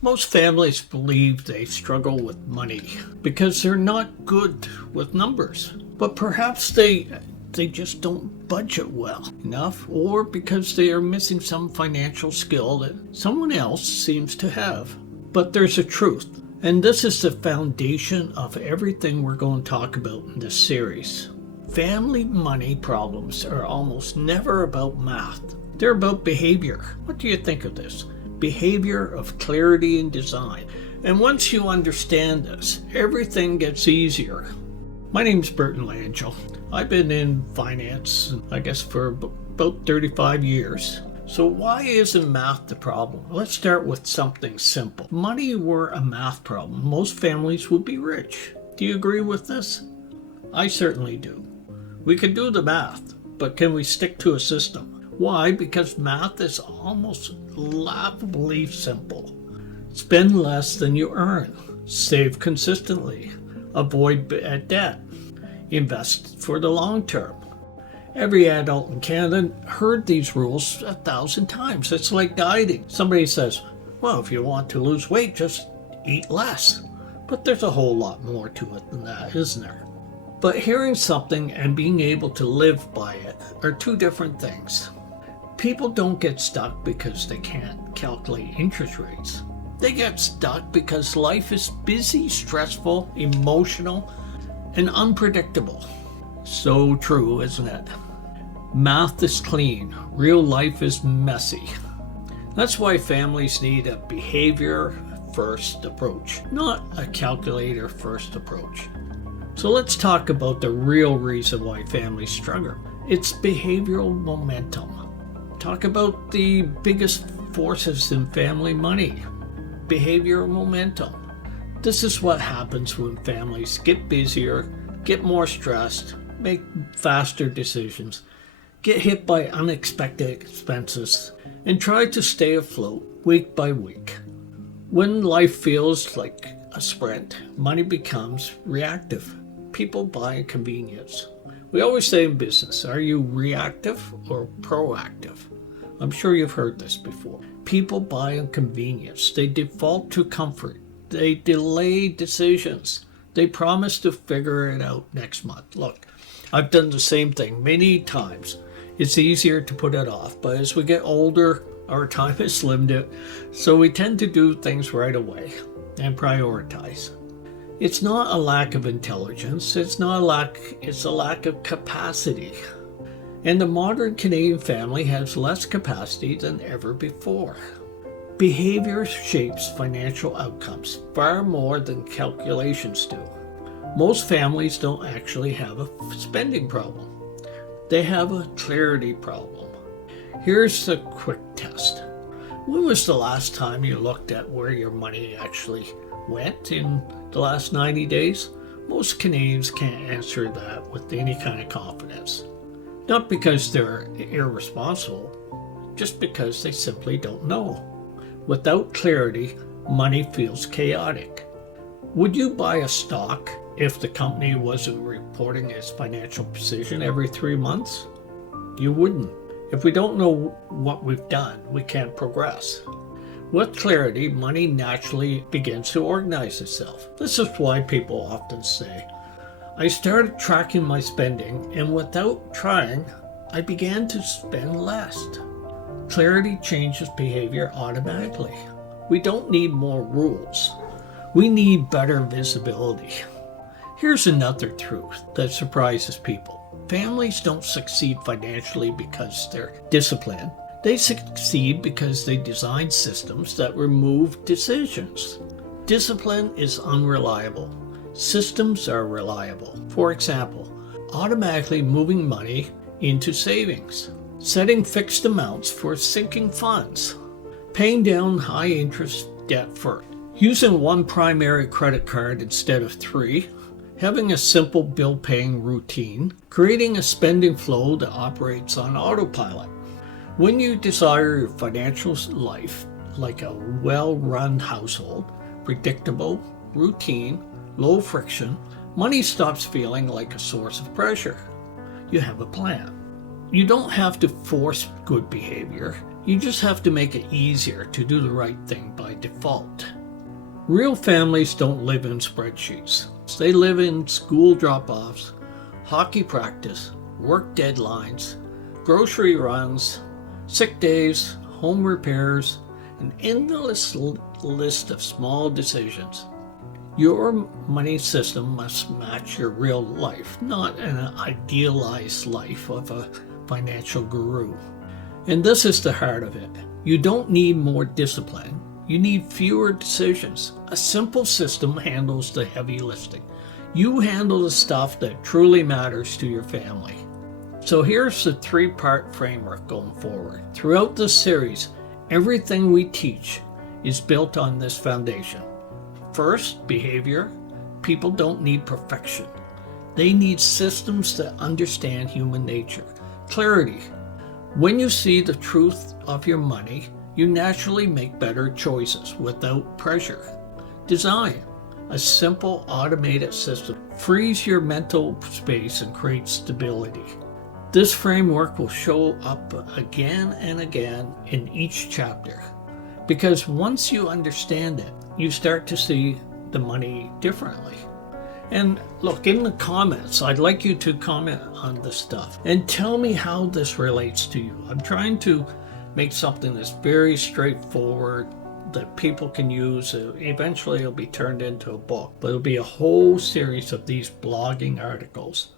Most families believe they struggle with money because they're not good with numbers. But perhaps they just don't budget well enough, or because they are missing some financial skill that someone else seems to have. But there's a truth, and this is the foundation of everything we're going to talk about in this series. Family money problems are almost never about math. They're about behavior. What do you think of this? Behavior of clarity and design. And once you understand this, everything gets easier. My name's Burton Langille. I've been in finance, I guess, for about 35 years. So why isn't math the problem? Let's start with something simple. If money were a math problem, most families would be rich. Do you agree with this? I certainly do. We could do the math, but can we stick to a system? Why? Because math is almost laughably simple. Spend less than you earn. Save consistently. Avoid debt. Invest for the long term. Every adult in Canada heard these rules 1,000 times. It's like dieting. Somebody says, well, if you want to lose weight, just eat less. But there's a whole lot more to it than that, isn't there? But hearing something and being able to live by it are two different things. People don't get stuck because they can't calculate interest rates. They get stuck because life is busy, stressful, emotional, and unpredictable. So true, isn't it? Math is clean. Real life is messy. That's why families need a behavior-first approach, not a calculator-first approach. So let's talk about the real reason why families struggle. It's behavioral momentum. Talk about the biggest forces in family money. Behavioral momentum. This is what happens when families get busier, get more stressed, make faster decisions, get hit by unexpected expenses, and try to stay afloat week by week. When life feels like a sprint, money becomes reactive. People buy convenience. We always say in business, are you reactive or proactive? I'm sure you've heard this before. People buy on convenience. They default to comfort. They delay decisions. They promise to figure it out next month. Look, I've done the same thing many times. It's easier to put it off, but as we get older, our time is limited, so we tend to do things right away and prioritize. It's not a lack of intelligence, it's a lack of capacity. And the modern Canadian family has less capacity than ever before. Behavior shapes financial outcomes far more than calculations do. Most families don't actually have a spending problem. They have a clarity problem. Here's the quick test. When was the last time you looked at where your money actually went in the last 90 days? Most Canadians can't answer that with any kind of confidence. Not because they're irresponsible, just because they simply don't know. Without clarity, money feels chaotic. Would you buy a stock if the company wasn't reporting its financial position every 3 months? You wouldn't. If we don't know what we've done, we can't progress. With clarity, money naturally begins to organize itself. This is why people often say, I started tracking my spending, and without trying, I began to spend less. Clarity changes behavior automatically. We don't need more rules. We need better visibility. Here's another truth that surprises people. Families don't succeed financially because they're disciplined. They succeed because they design systems that remove decisions. Discipline is unreliable. Systems are reliable. For example, automatically moving money into savings, setting fixed amounts for sinking funds, paying down high interest debt first, using one primary credit card instead of 3, having a simple bill paying routine, creating a spending flow that operates on autopilot. When you desire your financial life like a well-run household, predictable, routine, low friction, money stops feeling like a source of pressure. You have a plan. You don't have to force good behavior. You just have to make it easier to do the right thing by default. Real families don't live in spreadsheets. They live in school drop-offs, hockey practice, work deadlines, grocery runs, sick days, home repairs, an endless list of small decisions. Your money system must match your real life, not an idealized life of a financial guru. And this is the heart of it. You don't need more discipline. You need fewer decisions. A simple system handles the heavy lifting. You handle the stuff that truly matters to your family. So here's the 3-part framework going forward. Throughout this series, everything we teach is built on this foundation. First, behavior. People don't need perfection. They need systems that understand human nature. Clarity. When you see the truth of your money, you naturally make better choices without pressure. Design. A simple automated system frees your mental space and creates stability. This framework will show up again and again in each chapter, because once you understand it, you start to see the money differently. And look, in the comments, I'd like you to comment on this stuff and tell me how this relates to you. I'm trying to make something that's very straightforward that people can use. Eventually it'll be turned into a book, but it'll be a whole series of these blogging articles.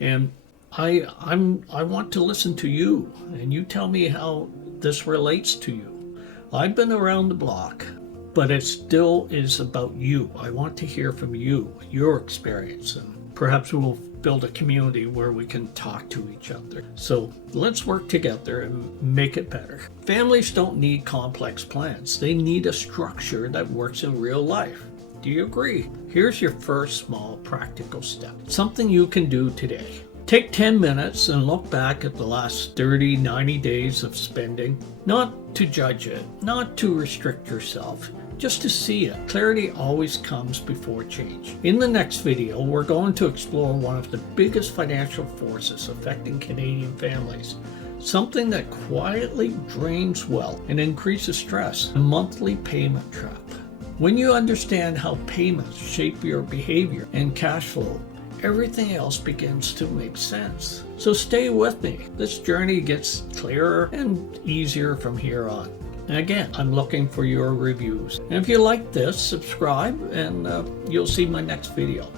And I want to listen to you, and you tell me how this relates to you. I've been around the block, but it still is about you. I want to hear from you, your experience, and perhaps we'll build a community where we can talk to each other. So let's work together and make it better. Families don't need complex plans. They need a structure that works in real life. Do you agree? Here's your first small practical step. Something you can do today. Take 10 minutes and look back at the last 30, 90 days of spending. Not to judge it, not to restrict yourself, just to see it. Clarity always comes before change. In the next video, we're going to explore one of the biggest financial forces affecting Canadian families. Something that quietly drains wealth and increases stress, the monthly payment trap. When you understand how payments shape your behavior and cash flow, everything else begins to make sense. So stay with me. This journey gets clearer and easier from here on. And again, I'm looking for your reviews. And if you like this, subscribe and you'll see my next video.